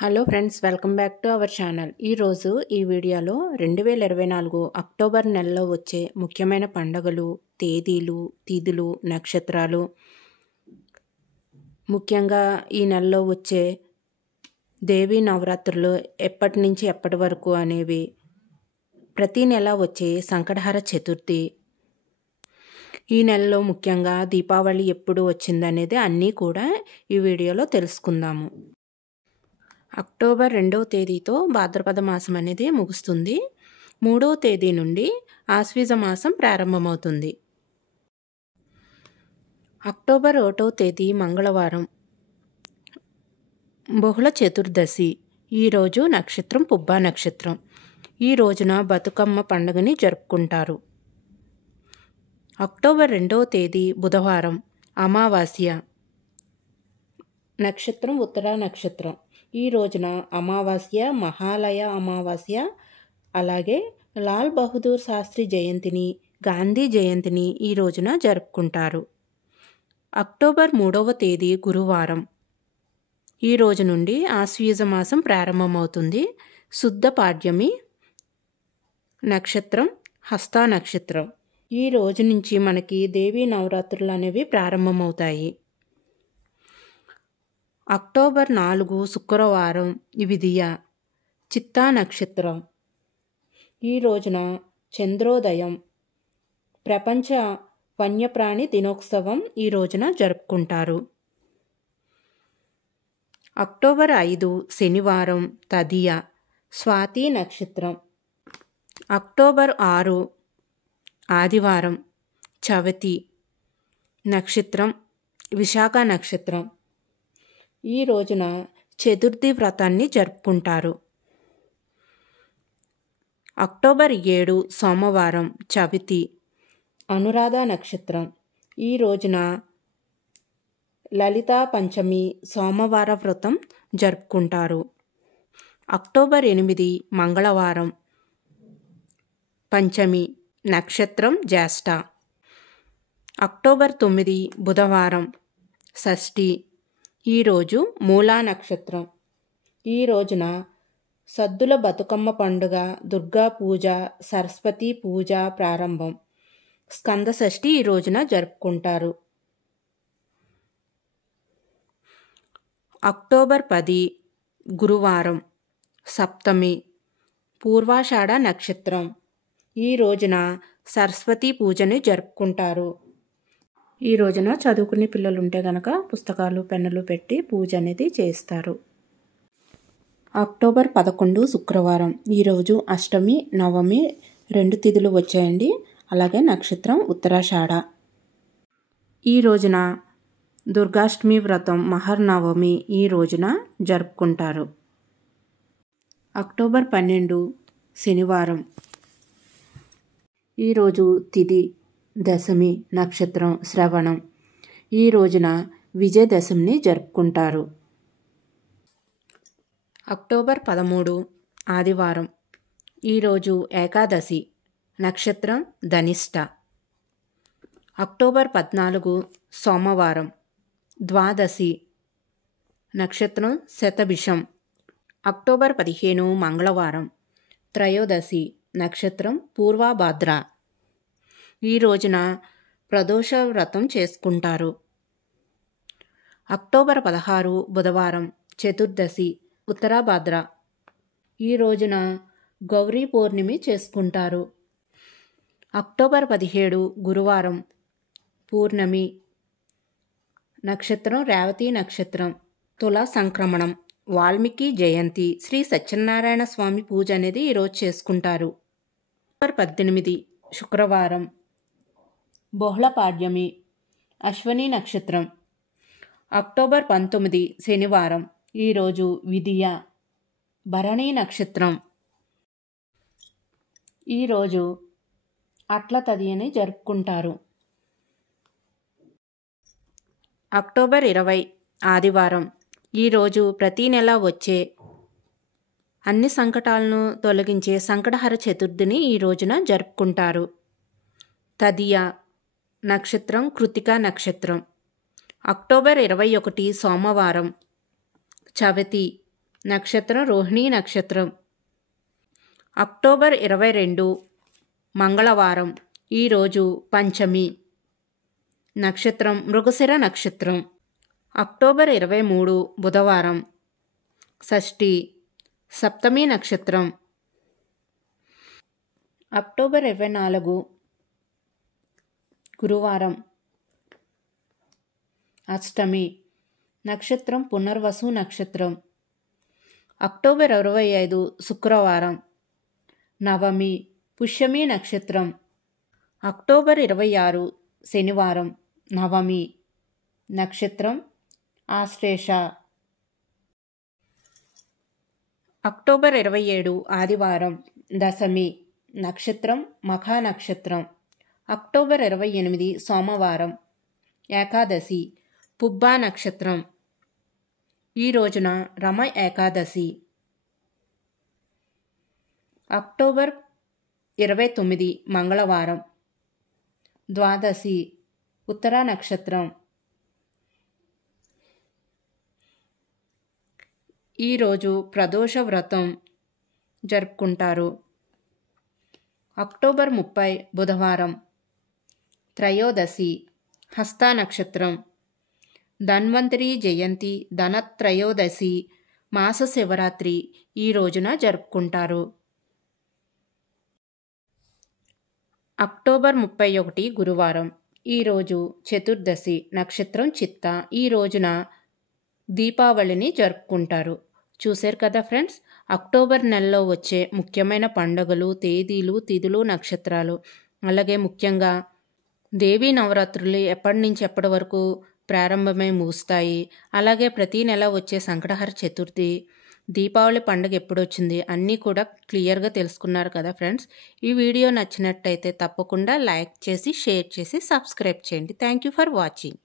Hello friends, welcome back to our channel. ఈరోజు ఈ వీడియోలో 2024 అక్టోబర్ నెలలో వచ్చే ముఖ్యమైన పండుగలు, తేదీలు, తిథులు, నక్షత్రాలు, ముఖ్యంగా ఈ నెలలో వచ్చే దేవీ నవరాత్రులు ఎప్పటి నుంచి ఎప్పటి వరకు అనేవి, ప్రతి నెల వచ్చే సంకటహర చతుర్థి, ఈ నెలలో ముఖ్యంగా దీపావళి ఎప్పుడు వచ్చిందనేది అన్నీ కూడా ఈ వీడియోలో తెలుసుకుందాము. అక్టోబర్ 2వ తేదీతో భాద్రపద మాసం అనేది ముగుస్తుంది. 3వ తేదీ నుండి ఆశ్వీజ మాసం ప్రారంభమవుతుంది. అక్టోబర్ 1వ తేదీ మంగళవారం, బహుళ చతుర్దశి. ఈరోజు నక్షత్రం పుబ్బా నక్షత్రం. ఈ రోజున బతుకమ్మ పండుగని జరుపుకుంటారు. అక్టోబర్ 2వ తేదీ బుధవారం, అమావాస్య. నక్షత్రం ఉత్తరా నక్షత్రం. ఈ రోజున అమావాస్య, మహాలయ అమావాస్య, అలాగే లాల్ బహదూర్ శాస్త్రి జయంతిని, గాంధీ జయంతిని ఈ రోజున జరుపుకుంటారు. అక్టోబర్ 3వ తేదీ గురువారం. ఈ రోజు నుండి ఆశ్వీజ మాసం ప్రారంభమవుతుంది. శుద్ధ పాడ్యమి. నక్షత్రం హస్తా నక్షత్రం. ఈ రోజు నుంచి మనకి దేవీ నవరాత్రులు అనేవి ప్రారంభమవుతాయి. అక్టోబర్ 4 శుక్రవారం, విదియ, చిత్తా నక్షత్రం. ఈ రోజున చంద్రోదయం. ప్రపంచ వన్యప్రాణి దినోత్సవం ఈ రోజున జరుపుకుంటారు. అక్టోబర్ 5 శనివారం, తదియ, స్వాతి నక్షత్రం. అక్టోబర్ 6 ఆదివారం, చవతి. నక్షత్రం విశాఖ నక్షత్రం. ఈ రోజున చతుర్థి వ్రతాన్ని జరుపుకుంటారు. అక్టోబర్ 7 సోమవారం, చవితి, అనురాధ నక్షత్రం. ఈ రోజున లలితా పంచమి సోమవార వ్రతం జరుపుకుంటారు. అక్టోబర్ 8 మంగళవారం, పంచమి. నక్షత్రం జ్యేష్ఠ. అక్టోబర్ 9 బుధవారం, షష్ఠి. ఈరోజు మూలా నక్షత్రం. ఈ రోజున సద్దుల బతుకమ్మ పండుగ, దుర్గా పూజ, సరస్వతి పూజ ప్రారంభం. స్కంద షష్ఠి ఈ రోజున జరుపుకుంటారు. అక్టోబర్ 10 గురువారం, సప్తమి. పూర్వాషాఢ నక్షత్రం. ఈ రోజున సరస్వతి పూజని జరుపుకుంటారు. ఈ రోజున చదువుకునే పిల్లలు ఉంటే కనుక పుస్తకాలు, పెన్నులు పెట్టి పూజ అనేది చేస్తారు. అక్టోబర్ 11 శుక్రవారం. ఈరోజు అష్టమి, నవమి 2 తిథులు వచ్చాయండి. అలాగే నక్షత్రం ఉత్తరాషాఢ. ఈ రోజున దుర్గాష్టమి వ్రతం, మహర్నవమి ఈ రోజున జరుపుకుంటారు. అక్టోబర్ 12 శనివారం. ఈరోజు తిథి దశమి, నక్షత్రం శ్రవణం. ఈ రోజున విజయదశమిని జరుపుకుంటారు. అక్టోబర్ 13 ఆదివారం. ఈరోజు ఏకాదశి, నక్షత్రం ధనిష్ట. అక్టోబర్ 14 సోమవారం, ద్వాదశి, నక్షత్రం శతభిషం. అక్టోబర్ 15 మంగళవారం, త్రయోదశి, నక్షత్రం పూర్వభాద్ర. ఈ రోజున ప్రదోష వ్రతం చేసుకుంటారు. అక్టోబర్ 16 బుధవారం, చతుర్దశి, ఉత్తరాభాద్ర. ఈ రోజున గౌరీ పౌర్ణమి చేసుకుంటారు. అక్టోబర్ 17 గురువారం, పూర్ణమి. నక్షత్రం రేవతి నక్షత్రం. తులా సంక్రమణం. వాల్మీకి జయంతి, శ్రీ సత్యనారాయణ స్వామి పూజ అనేది ఈరోజు చేసుకుంటారు. అక్టోబర్ 18 శుక్రవారం, బహుళ పాడ్యమి, అశ్వని నక్షత్రం. అక్టోబర్ 19 శనివారం. ఈరోజు విదియ, భరణి నక్షత్రం. ఈరోజు అట్ల తదియని జరుపుకుంటారు. అక్టోబర్ 20 ఆదివారం. ఈరోజు ప్రతీ నెల వచ్చే అన్ని సంకటాలను తొలగించే సంకటహర చతుర్థిని ఈ రోజున జరుపుకుంటారు. తదియ, నక్షత్రం కృతికా నక్షత్రం. అక్టోబర్ 21 సోమవారం, చవితి. నక్షత్రం రోహిణీ నక్షత్రం. అక్టోబర్ 22 మంగళవారం. ఈరోజు పంచమి. నక్షత్రం మృగశిర నక్షత్రం. అక్టోబర్ 23 బుధవారం. షష్ఠి. సప్తమి నక్షత్రం. అక్టోబర్ 24 గురువారం. అష్టమి. నక్షత్రం పునర్వసు నక్షత్రం. అక్టోబర్ 25 శుక్రవారం. నవమి. పుష్యమి నక్షత్రం. అక్టోబర్ 26 శనివారం. నవమి. నక్షత్రం ఆశ్లేష. అక్టోబర్ 27 ఆదివారం. దశమి. నక్షత్రం మఖా నక్షత్రం. అక్టోబర్ 28 సోమవారం. ఏకాదశి. పుబ్బా నక్షత్రం. ఈ రోజున రమ ఏకాదశి. అక్టోబర్ 29 మంగళవారం. ద్వాదశి. ఉత్తరా నక్షత్రం. ఈరోజు ప్రదోష వ్రతం జరుపుకుంటారు. అక్టోబర్ 30 బుధవారం. త్రయోదశి. హస్త నక్షత్రం. ధన్వంతరి జయంతి, ధనత్రయోదశి, మాస శివరాత్రి ఈ రోజున జరుపుకుంటారు. అక్టోబర్ 31 గురువారం. ఈరోజు చతుర్దశి. నక్షత్రం చిత్త. ఈ రోజున దీపావళిని జరుపుకుంటారు. చూశారు కదా ఫ్రెండ్స్, అక్టోబర్ నెలలో వచ్చే ముఖ్యమైన పండుగలు, తేదీలు, తిథులు, నక్షత్రాలు, అలాగే ముఖ్యంగా దేవీ నవరాత్రులు ఎప్పటి నుంచి ఎప్పటి వరకు ప్రారంభమై ముగుస్తాయి, అలాగే ప్రతీ నెల వచ్చే సంకటహర చతుర్థి, దీపావళి పండుగ ఎప్పుడు వచ్చింది అన్నీ కూడా క్లియర్గా తెలుసుకున్నారు కదా ఫ్రెండ్స్. ఈ వీడియో నచ్చినట్టయితే తప్పకుండా లైక్ చేసి, షేర్ చేసి, సబ్స్క్రైబ్ చేయండి. Thank you for watching.